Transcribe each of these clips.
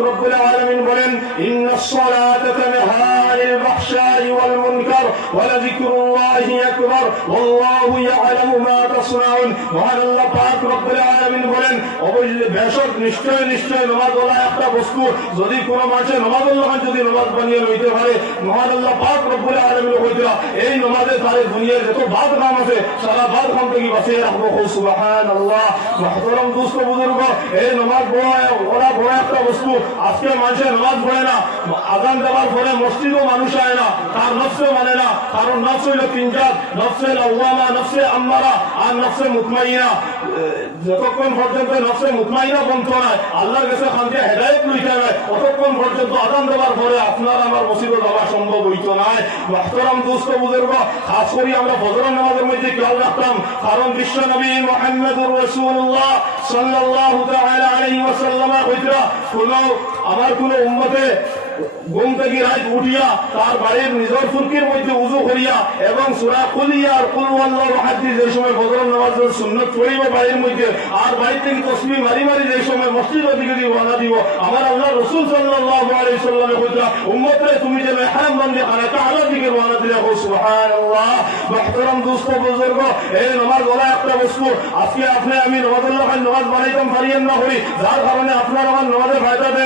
রব্বুল আলামিন বলেন ইন্নাস সালাতা তানহা আনিল ফাহশাই ওয়াল মুনকার ওয়া লাযিকরুল্লাহি আকবার ওয়াল্লাহু ইয়ালামু মা তাসনাউন মহান আল্লাহ পাক রব্বুল আলামিন বলেন অবশ্যই বেশক নিশ্চয় নিশ্চয় নামাজ হলো একটা বস্তু যদি কোনো মানুষের নামাজ আল্লাহ যদি নামাজ বানিয়ে লইতে পারে মহান আল্লাহ পাক রব্বুল আলামিন কইতরা এই নামাজে তারে দুনিয়ার যত বাদ কাম আছে সারা বাদ কাম থেকে বাঁচে রাখব সুবহানাল্লাহ মহতরম দুস্থ বুজুর্গ এই নামাজ বড় ওরা একটা বস্তু, আজকে মানুষের নামাজ পড়ে না, আজান দেওয়ার পরে মসজিদও মানুষ আয় না, তার নফসে মানে না, কারণ নফস হইল তিনজাত নফসে লওয়ামা নফসে আম্মারা, আর নফসে মুতমাইনা। যতক্ষণ পর্যন্ত নফসে মুতমাইনা বন্ধ নয় আল্লাহর কাছে খানকে ততক্ষণ পর্যন্ত আদান দেওয়ার পরে আপনার আমার মসজিদে যাওয়া সম্ভব হইতো নাই? মহতরম দুস্থ বুজুর্গ, খাস করি আমরা ফজরের নামাজের মধ্যে খেয়াল রাখতাম, কারণ বিশ্ব নবী মোহাম্মদুর রসুল্লাহ সাল্লাহ আলাইহি ওয়াসাল্লাম কইতরা কোন, আমার কোন উম্মতে ঘুম থেকে রাত উঠিয়া তার বাড়ির নিজের মধ্যে উজু করিয়া এবং সুরা কুলিয়া আর যে সময় নামাজের সুন্নাত বাড়ির মধ্যে, আর থেকে তসবি মারি মারি যে সময় ওয়ানা দিব, আমার আল্লাহ রাসূল সাল্লামে উম্মতরে তুমি যে ইহরাম বন্ধে খানা তাআলা দিকে দিলে দোস্ত বুজুর্গ এই নামাজ ওলা একটা বস্তু, আজকে আপনি আমি নামাজুল্লাহ বানাইতাম পারিয়েন না করি যার কারণে আপনার আমার নামাজে ফায়দা দেয়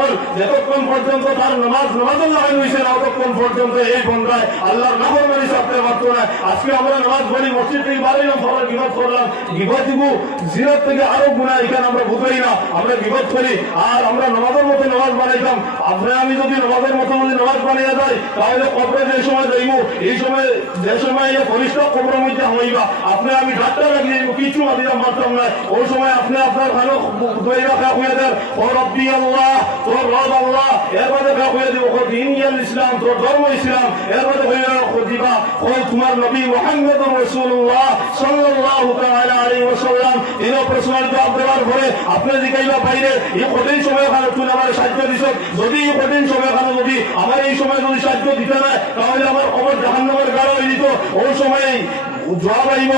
হল যতক্ষণ পর্যন্ত তার নামাজ নামাজুল্লাহ খান হইছে না, ততক্ষণ পর্যন্ত এই বন্ধায় আল্লাহর নাফরমানি সাথে পারতো না। আজকে আমরা নামাজ পড়ি, মসজিদ থেকে বাড়াইলাম সবাই বিপদ করলাম। বিপদ দিব জিরত থেকে আরও গুণা, এখানে আমরা বুঝাই না, আমরা বিপদ করি। আর আমরা নামাজের মতো নামাজ বানাইতাম। আপনি আমি যদি নামাজের মতো যদি নামাজ বানিয়ে যাই, তাহলে কবরে যে সময় যাইব, এই সময়, যে সময় এই ফরিষ্ঠ কবরের মধ্যে হইবা। আপনি, আমি ডাক্তার লাগিয়ে কিছু মাদিতাম মারতাম না ওই সময় আপনি আপনার ভালো দইরা খা হয়ে দেন ও রব্বি আল্লাহ তোর রব আল্লাহ এরপরে হয়ে দিব ইয়াল ইসলাম তোর ধর্ম ইসলাম এরপরে দিবা ও তোমার নবী মোহাম্মদ রসুল্লাহ সাল্লাল্লাহু তাআলা আলাইহি ওয়াসাল্লাম। এই প্রশ্নের জবাব দেওয়ার পরে আপনি জিজ্ঞাসা বাইরে, এই কঠিন সময় খানে তুমি আমার সাহায্য দিছ। যদি এই কঠিন সময় খানে যদি আমার এই সময় যদি সাহায্য দিতে না তাহলে আমার খবর জাহান্নামের গাড়া হয়ে দিত ওই সময় জবাব আইব।